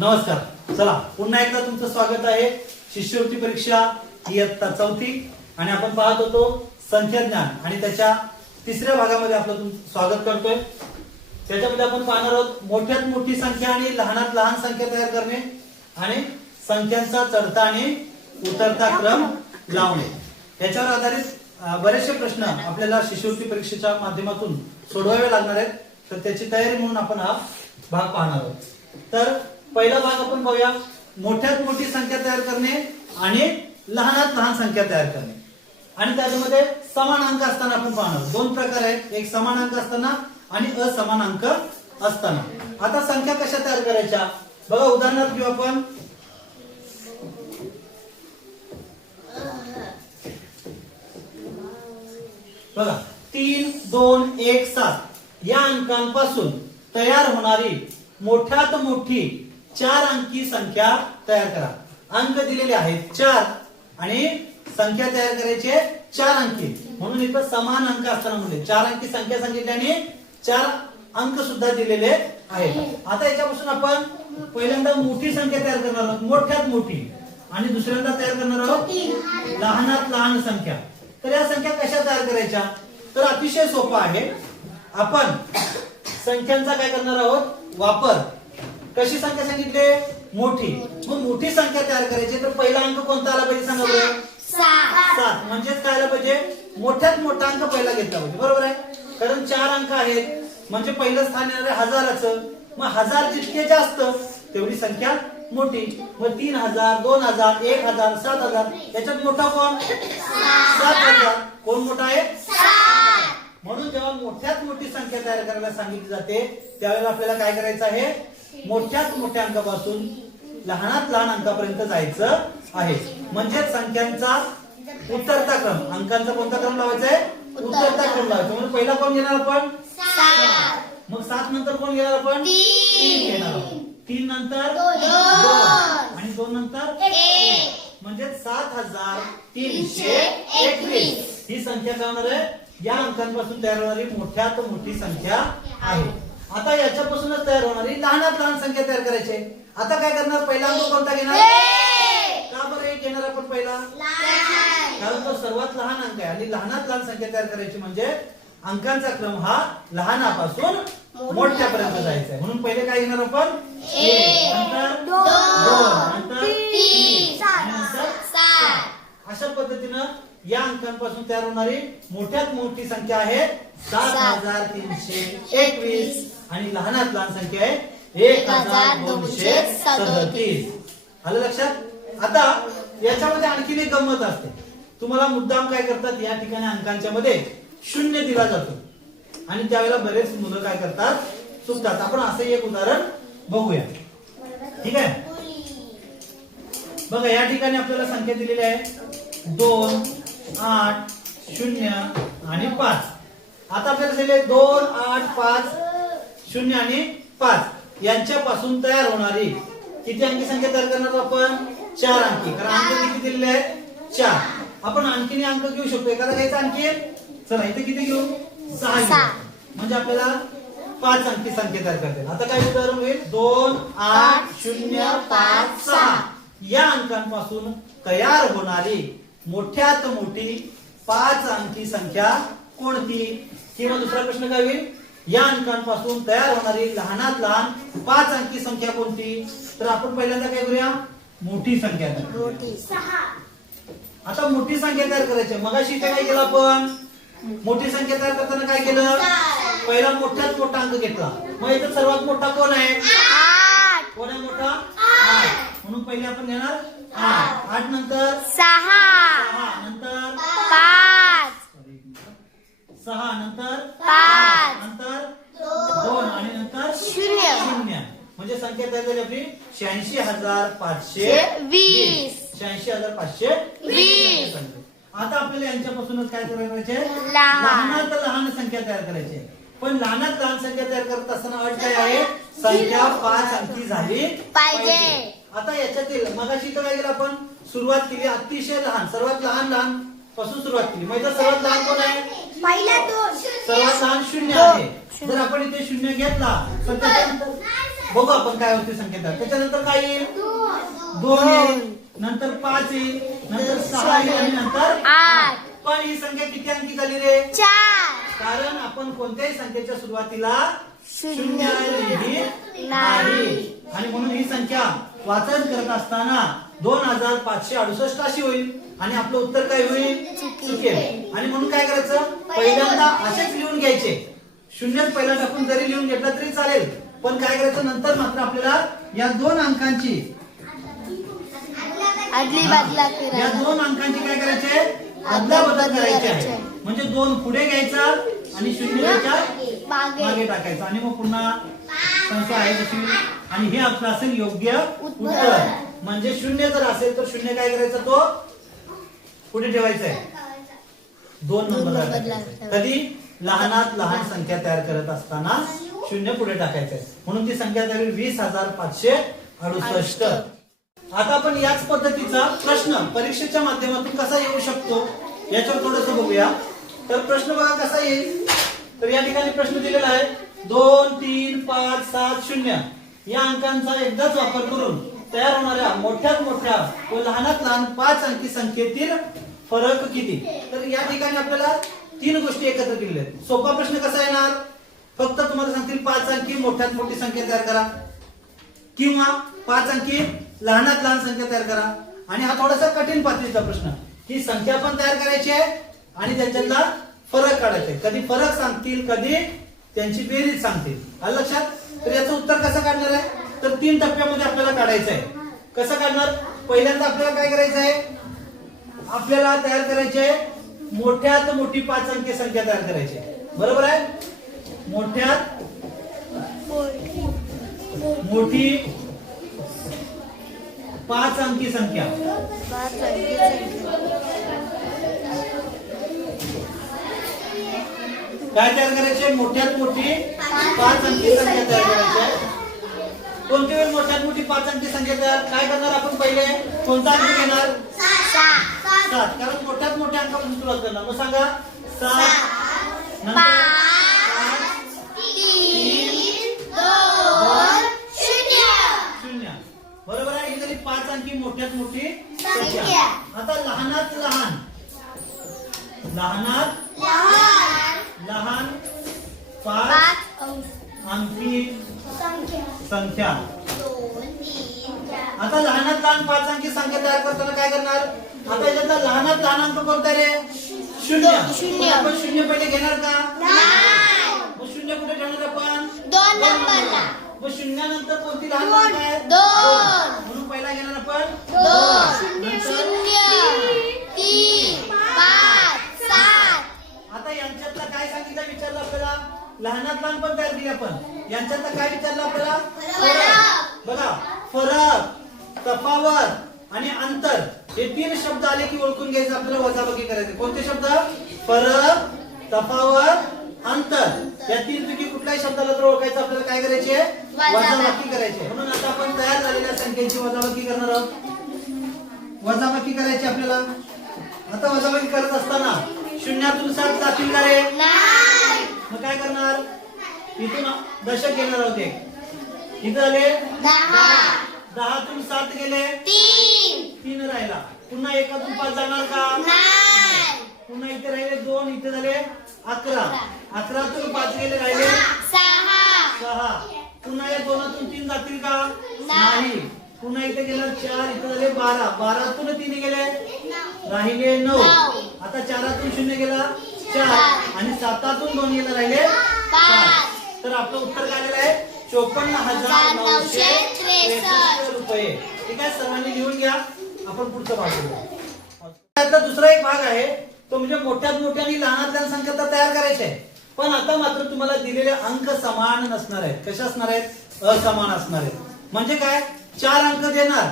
नमस्कार. चला पुन्हा एकदा तुमचं स्वागत आहे. शिष्यवृत्ती परीक्षा इयत्ता चौथी आणि आपण पाहत होतो संख्याज्ञान आणि त्याच्या तिसऱ्या भागामध्ये आपलं स्वागत करतोय. त्याच्यामध्ये आपण पाहणार आहोत मोठ्यात मोठी संख्या आणि लहानात लहान संख्या तयार करणे आणि संख्यांचा चढता आणि उतरता क्रम लावणे. याच्यावर आधारित बरेचसे प्रश्न आपल्याला शिष्यवृत्ती परीक्षेच्या माध्यमातून सोडवावे लागणार आहेत. तर त्याची तयारी म्हणून आपण हा भाग पाहणार आहोत. तर पहिला भाग आपण पाहूया, मोठ्यात मोठी संख्या तयार करणे आणि लहानात लहान संख्या तयार करणे. आणि त्यामध्ये समान अंक असताना आपण पाहणार. दोन प्रकार आहेत, एक समान अंक असताना आणि असमान अंक असताना. आता संख्या कशा तयार करायच्या बघा. उदाहरणार्थ घेऊ आपण. बघा 3, 2, 1, 7 या अंकांपासून तयार होणारी मोठ्यात मोठी 4 अंकी संख्या तयार करा. अंक दिलेले आहेत 4 आणि संख्या तयार करायचे 4 अंकी, म्हणून इथं समान अंक असताना म्हणजे 4 अंकी संख्या सांगितली आणि 4 अंक सुद्धा दिलेले आहेत. आता याच्यापासून आपण पहिल्यांदा मोठी संख्या तयार करणार आहोत, मोठ्यात मोठी, आणि दुसऱ्यांदा तयार करणार आहोत लहानात लहान संख्या. तर या संख्या कशा तयार करायच्या, तर अतिशय सोपा आहे. आपण संख्यांचा काय करणार आहोत वापर. कशी संख्या सांगितले, मोठी. मग मोठी संख्या तयार करायची तर पहिला अंक कोणता आला पाहिजे सांगा बरं. 7. म्हणजेच काय आला पाहिजे, मोठ्यात मोठा अंक पहिला घेतला पाहिजे. बरोबर आहे, कारण 4 अंक आहेत म्हणजे पहिलं स्थान येणार आहे हजाराचं. मग 1000 जितके जास्त तेवढी संख्या मोठी. मग 3000, 2000, 1000, 7000 याच्यात मोठा कोण, 7000. कोण मोठा आहे, म्हणून जेव्हा मोठ्यात मोठी संख्या तयार करायला सांगितली जाते त्यावेळेला आपल्याला काय करायचं आहे, मोठ्यात मोठ्या अंकापासून लहानात लहान अंकापर्यंत जायचं आहे. म्हणजे संख्यांचा उतरता क्रम, अंकांचा कोणता क्रम लावायचा आहे, उतरता क्रम लावायचा. म्हणजे पहिला कोण घेणार आपण, 7. मग 7 नंतर कोण घेणार आपण, 3 घेणार आहोत. 3 नंतर 2 आणि 2 नंतर 1. म्हणजे 7321 ही संख्या काय होणार आहे, या अंकांपासून तयार होणारी मोठ्यात मोठी संख्या आहे. आता याच्यापासूनच तयार होणारी लहानात लहान संख्या तयार करायची. आता काय करणार, पहिला अंक कोणता घेणार, का बरं 1 घेणार आपण पहिला, कारण तो सर्वात लहान अंक आहे. आणि लहानात लहान संख्या तयार करायची म्हणजे अंकांचा क्रम हा लहानापासून मोठ्यापर्यंत जायचा आहे. म्हणून पहिले काय घेणार आपण, 1 नंतर 2 नंतर 3 नंतर 7. अशा पद्धतीनं या अंकांपासून तयार होणारी मोठ्यात मोठी संख्या आहे 7321 आणि लहानात लहान संख्या आहे 1237. आलं लक्षात. आता याच्यामध्ये आणखी एक गंमत असते. तुम्हाला मुद्दाम काय करतात, या ठिकाणी अंकांच्या मध्ये 0 दिला जातो आणि त्यावेळेला बरेच मुलं काय करतात, चुकतात. आपण असं एक उदाहरण बघूया, ठीक आहे. बघा या ठिकाणी आपल्याला संख्या दिलेली आहे 2, 8, 0 आणि 5. आता आपल्याला दिले 2, 8, 5, 0 आणि 5 यांच्यापासून तयार होणारी किती अंकी संख्या तयार करणार आपण, 4 अंकी. कारण अंक किती दिलेले आहेत, 4. आपण आणखीन अंक घेऊ शकतो. एखादा घ्यायचा आणखी, चला इथे किती घेऊ, 6 घेऊ. म्हणजे आपल्याला 5 अंकी संख्या तयार करता येईल. आता काय उदाहरण होईल, 2, 8, 0, 5, 6 या अंकांपासून तयार होणारी मोठ्यात मोठी 5 अंकी संख्या कोणती. किंवा दुसरा प्रश्न काय होईल, या अंकांपासून तयार होणारी लहानात लहान 5 अंकी संख्या कोणती. तर आपण पहिल्यांदा काय करूया, मोठी संख्या तयार करूया. आता मोठी संख्या तयार करायची. मगाशी इथे काय केलं आपण, मोठी संख्या तयार करताना काय केलं, पहिला मोठ्यात मोठा अंक घेतला. मग इथे सर्वात मोठा कोण आहे, 8. कोण आहे मोठा, 8. म्हणून पहिले आपण घेणार 8. 8 नंतर 6 नंतर 5 6 नंतर 5 नंतर 2 आणि नंतर 0. म्हणजे संख्या तयार झाली आपली 86520. 86520. आता आपल्याला यांच्यापासूनच काय करायचे, लहानात लहान संख्या तयार करायची. पण लहानात लहान संख्या तयार करत असताना अट काय आहे, संख्या 5 अंकी झाली पाहिजे. आता याच्यातील मगाशी काय केलं आपण, सुरुवात केली अतिशय लहान, सर्वात लहान पासून सुरुवात केली. म्हणजे सर्वात लहान कोण आहे? पहिला 2. सर्वात लहान 0 आहे. जर आपण इथे 0 घेतला तर त्याच्यानंतर बघू आपण काय होते संख्या. त्याच्यानंतर काय येईल? 2 येईल, नंतर 5 येईल, नंतर 6 येईल आणि नंतर 8. पण ही संख्या किती अंकी झाली रे? 4. कारण आपण कोणत्याही संख्येच्या सुरुवातीला 0 लिहिली नाही. नाही आणि म्हणून ही संख्या वाचन करत असताना 2568 अशी होईल आणि आपलं उत्तर काय होईल? चुकेल. आणि म्हणून काय करायचं? पहिल्यांदा असेच लिहून घ्यायचे. 0 पहिला टाकून जरी लिहून घेतला तरी चालेल, पण काय करायचं नंतर मात्र आपल्याला या 2 अंकांची आदली बदला या 2 अंकांची काय करायचे? अदला बदल करायची आहे. म्हणजे 2 पुढे घ्यायचा आणि 0 त्याच्या मागे टाकायचा आणि मग पुन्हा संख्या आहे तशी. आणि हे आपलं असेल योग्य उत्तर. म्हणजे 0 जर असेल तर 0 काय करायचं? तो पुढे ठेवायचा आहे. 2 नंबर कधी? लहानात लहान संख्या तयार करत असताना 0 पुढे टाकायचं आहे. म्हणून ती संख्या तयार होईल 20,568. आता आपण याच पद्धतीचा प्रश्न परीक्षेच्या माध्यमातून कसा येऊ शकतो याच्यावर थोडंसं बघूया. तर प्रश्न बघा कसा येईल. तर या ठिकाणी प्रश्न दिलेला आहे 2, 3, 5, 7, 0 या अंकांचा एकदाच वापर करून तयार होणाऱ्या मोठ्यात मोठ्या व लहानात लहान 5 अंकी संख्येतील फरक किती. तर या ठिकाणी आपल्याला 3 गोष्टी एकत्र केलेल्या आहेत. सोपा प्रश्न कसा येणार? फक्त तुम्हाला सांगतील 5 अंकी मोठ्यात मोठी संख्या तयार करा किंवा 5 अंकी लहानात लहान संख्या तयार करा. आणि हा थोडासा कठीण पातळीचा प्रश्न, ही संख्या पण तयार करायची आहे आणि त्यांच्यातला फरक काढायचा आहे. कधी फरक सांगतील, कधी त्यांची बेरीज सांगतील. आलं लक्षात? तर याचं उत्तर कसं काढणार आहे? तर 3 टप्प्यामध्ये आपल्याला काढायचं आहे. कसं काढणार? पहिल्यांदा आपल्याला काय करायचं आहे? आपल्याला तयार करायचे आहे मोठ्यात मोठी 5 अंकी संख्या तयार करायची आहे. बरोबर आहे? मोठ्यात मोठी 5 अंकी संख्या. काय तयार करायचे? मोठ्यात मोठी 5 अंकी संख्या तयार करायची आहे. कोणती वेळ मोठ्यात मोठी 5 अंकी संख्या तयार काय करणार आपण? पहिले कोणता अंक घेणार? 7. कारण मोठ्यात मोठ्या अंकापासून सुरुवात करणार. मग सांगा 7 नंतर 0. बरोबर आहे? ही झाली 5 अंकी मोठ्यात मोठी संख्या. आता लहानात लहान लहान 5 अंकी संख्या. आता लहानात लहान 5 अंकी संख्या तयार करताना काय करणार? आता याच्यातला लहानात लहान अंक कोणता रे? 0. आपण 0 पहिले घेणार का? मग 0 कुठे ठेवणार आपण? 2 नंबरला. मग 0 नंतर कोणती लहान संख्या आहे? 2. म्हणून पहिला घेणार आपण 2 0 3 5 7. आता यांच्यातला काय सांगितलं विचारलं आपल्याला? लहानात लहान पण तयार केली आपण. यांच्यातला काय विचारलं आपल्याला? फरक. बघा, फरक, तफावत आणि अंतर हे 3 शब्द आले की ओळखून घ्यायचं आपल्याला. वजाबाकी करायचे. कोणते शब्द? फरक, तफावत, अंतर. या 3 पैकी कुठल्याही शब्दाला जर ओळखायचं आपल्याला काय करायचे? वजाबाकी करायची. म्हणून आता आपण तयार झालेल्या संख्येची वजाबाकी करणार आहोत. वजाबाकी करायची आपल्याला. आता वजाबाकी करत असताना 0तून 7 जातील का रे? नाही. मग काय करणार? इथून दशक घेणार आहोत. इथं आले 10. 10तून 7 गेले 3 राहिला. पुन्हा 1तून 5 जाणार का? नाही. पुन्हा इथे राहिले 2, इथे झाले 11. 11तून 5 गेले राहिले 6. पुन्हा या 2तून 3 जातील का? नाही. पुन्हा इथे गेलं 4, इथे झाले 12. 12तून 3 गेले राहिले 9. आता 4तून 0 गेला 4 आणि 7तून 2 गेले राहिले 5. तर आपलं उत्तर काय आलेलं आहे? 54,963 रुपये. ठीक आहे, सर्वांनी लिहून घ्या. आपण पुढचा भाग बघूया. त्यातला दुसरा एक भाग आहे तो म्हणजे मोठ्यात मोठ्या आणि लहानात लहान संख्या तर तयार करायची आहे. पण आता मात्र तुम्हाला दिलेले अंक समान नसणार आहेत. कसे असणार आहेत? असमान असणार आहेत. म्हणजे काय? 4 अंक देणार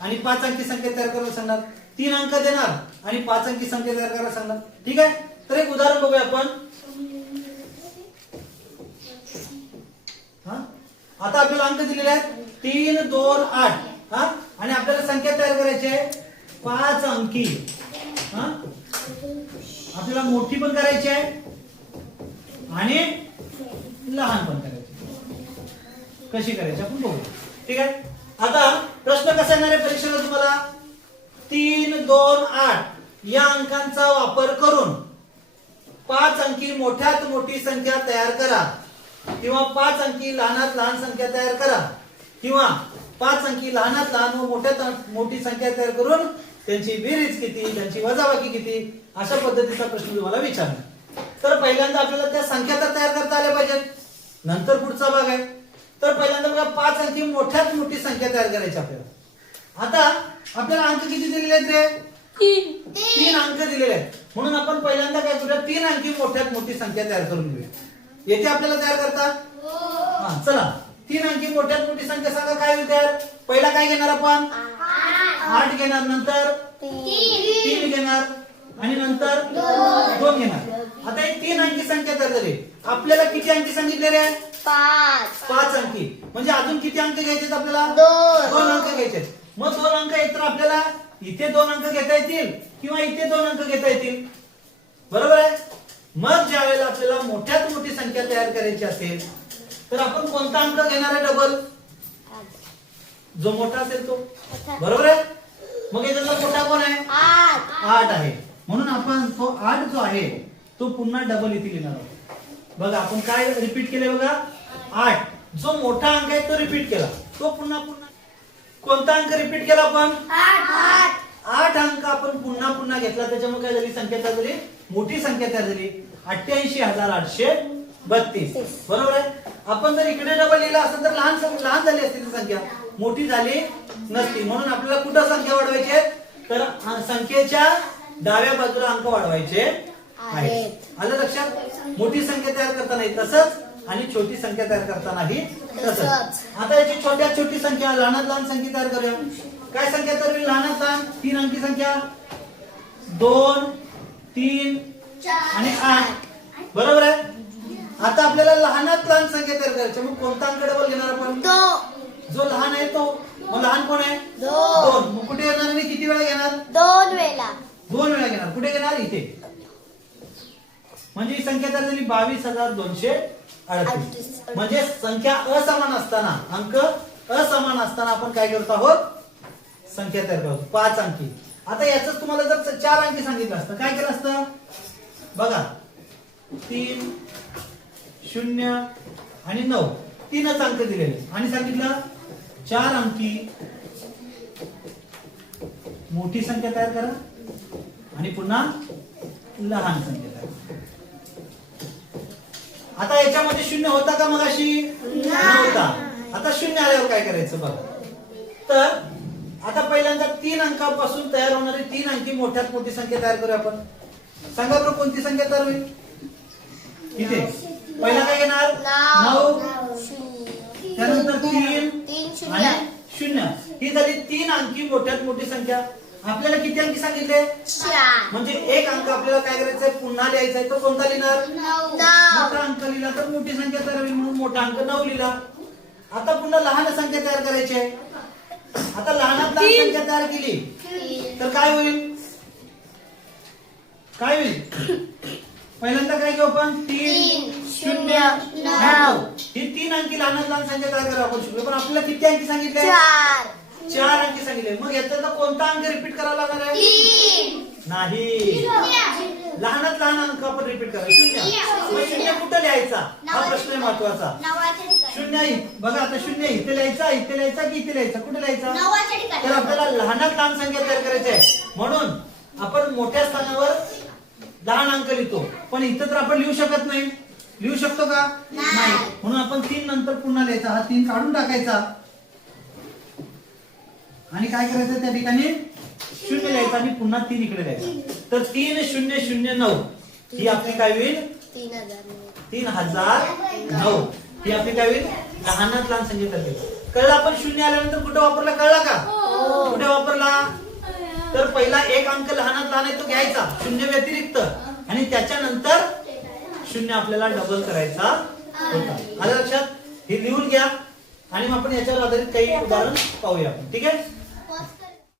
आणि 5 अंकी संख्या तयार करायला सांगणार. 3 अंक देणार आणि 5 अंकी संख्या तयार करायला सांगणार. ठीक आहे, तर एक उदाहरण बघूया आपण. आता आपल्याला अंक दिलेले आहेत 3, 2, 8. आणि आपल्याला संख्या तयार करायची आहे 5 अंकी. आपल्याला मोठी पण करायची आहे आणि लहान पण करायची. कशी करायची आपण बघू. ठीक आहे. आता प्रश्न कसा येणार आहे परीक्षेला तुम्हाला? 3, 2, 8 या अंकांचा वापर करून 5 अंकी मोठ्यात मोठी संख्या तयार करा किंवा 5 अंकी लहानात लहान संख्या तयार करा किंवा 5 अंकी लहानात लहान व मोठ्यात मोठी संख्या तयार करून त्यांची बेरीज किती, त्यांची वजाबाकी किती, अशा पद्धतीचा प्रश्न तुम्हाला विचारला. तर पहिल्यांदा आपल्याला त्या संख्या तर तयार करता आल्या पाहिजेत, नंतर पुढचा भाग आहे. तर पहिल्यांदा बघा 5 अंकी मोठ्यात मोठी संख्या तयार करायची आपल्याला. आता आपल्याला अंक किती दिलेले आहेत रे? 3 अंक दिलेले आहेत. म्हणून आपण पहिल्यांदा काय करूया, 3 अंकी मोठ्यात मोठी संख्या तयार करून घेऊया. येथे आपल्याला तयार करता? हा चला 3 अंकी मोठ्यात मोठी संख्या सांगा काय होईल तयार? पहिला काय घेणार आपण? 8 घेणार, नंतर 3 घेणार आणि नंतर 2 घेणार. आता हे 3 अंकी संख्या तयार झाली. आपल्याला किती अंकी सांगितले रे? 5 अंकी. म्हणजे अजून किती अंक घ्यायचे आपल्याला? 2 अंक घ्यायचे. मग 2 अंक येत तर आपल्याला इथे 2 अंक घेता येतील किंवा इथे 2 अंक घेता येतील. बरोबर आहे. मग ज्या वेळेला आपल्याला मोठ्यात मोठी संख्या तयार करायची असेल तर आपण कोणता अंक घेणार आहे? डबल. जो मोठा असेल तो. बरोबर आहे. मग याचा मोठा कोण आहे? 8 आहे. म्हणून आपण तो 8 जो आहे तो पुन्हा डबल इथे लिहिणार आहोत. बघा आपण काय रिपीट केले बघा. 8 जो मोठा अंक आहे तो रिपीट केला. तो पुन्हा कोणता अंक रिपीट केला आपण? 8 अंक आपण पुन्हा घेतला. त्याच्यामुळे काय झाली? संख्या तयार झाली, मोठी संख्या तयार झाली 88,832. बरोबर आहे. आपण जर इकडे डबल लिहिला असतं तर लहान झाली असती ती संख्या, मोठी झाली नसती. म्हणून आपल्याला कुठं संख्या वाढवायची आहे? तर संख्येच्या डाव्या बाजूला अंक वाढवायचे आहेत. आलं लक्षात? मोठी संख्या तयार करताना तसंच आणि छोटी संख्या तयार करतानाही तसंच. आता याची छोट्यात छोटी संख्या, लहानात लहान संख्या तयार करूया. काय संख्या तयार होईल? लहानात लहान 3 अंकी संख्या 2, 3 आणि 8. बरोबर आहे. आता आपल्याला लहानात लहान संख्या तयार करायची. मग कोणता अंक डबल घेणार आपण? जो लहान आहे तो. मग लहान कोण आहे? 2. मग कुठे येणार आणि किती वेळा घेणार? 2 वेळा. 2 वेळा घेणार. कुठे घेणार? इथे. म्हणजे ही संख्या तयार झाली 22,238. म्हणजे संख्या असमान असताना, अंक असमान असताना आपण काय करतो आहोत? संख्या तयार करतो 5 अंकी. आता याच तुम्हाला जर 4 अंकी सांगितलं असतं काय केलं असतं? बघा 3, 0 आणि 9 तीनच अंक दिलेले आणि सांगितलं 4 अंकी मोठी संख्या तयार करा आणि पुन्हा लहान संख्या तयार करा. आता याच्यामध्ये 0 होता का मगाशी? नव्हता. आता 0 आल्यावर काय करायचं बघा. तर आता पहिल्यांदा 3 अंकापासून तयार होणारी 3 अंकी मोठ्यात मोठी संख्या तयार करूया आपण. सांगा बरं कोणती संख्या तयार होईल? इथे पहिला काय घेणार? 9, त्यानंतर 3 आणि 0. ही झाली 3 अंकी मोठ्यात मोठी संख्या. आपल्याला किती अंकी सांगितले? 4. म्हणजे एक अंक आपल्याला काय करायचंय? पुन्हा लिहायचा आहे. तो कोणता लिहिणार? 9. मोठा अंक लिहिला तर मोठी संख्या तयार होईल म्हणून मोठा अंक 9 लिहिला. आता पुन्हा लहान संख्या तयार करायची आहे. आता लहानात लहान संख्या तयार केली तर काय होईल? काय होईल? पहिल्यांदा काय घेऊ आपण? 3, 0, 9. ही 3 अंकी लहानात लहान संख्या तयार करू आपण शिकलो. पण आपल्याला किती अंकी सांगितले? 4 अंकी सांगितले. मग याच्यातला कोणता अंक रिपीट करावा लागणार आहे? 3. नाही. लहानात लहान अंक आपण रिपीट करा. 0. मग 0 कुठं लिहायचा? हा प्रश्न आहे महत्वाचा. 0 बघा आता 0 इथे लिहायचा, इथे लिहायचा की इथे लिहायचा? कुठे लिहायचा? तर आपल्याला लहानात लहान संख्या तयार करायची आहे. म्हणून आपण मोठ्या स्थानावर लहान अंक लिहितो. पण इथं तर आपण लिहू शकत नाही. लिहू शकतो का? नाही. म्हणून आपण 3 नंतर पुन्हा लिहायचा. हा 3 काढून टाकायचा आणि काय करायचं? त्या ठिकाणी 0 लिहायचा आणि पुन्हा 3 इकडे लिहायचा. तर 3,009 ही आपली काय होईल? 3009 ही आपली काय होईल? लहानात लहान संख्या तयार केली. कळलं? आपण 0 आल्यानंतर कुठे वापरला? कळला का? कुठे वापरला? तर पहिला एक अंक लहानात लहान आहे तो घ्यायचा 0 व्यतिरिक्त आणि त्याच्यानंतर 0 आपल्याला डबल करायचा होता. आलं लक्षात? हे लिहून घ्या आणि मग आपण याच्यावर आधारित काही उदाहरण पाहूया. ठीक आहे.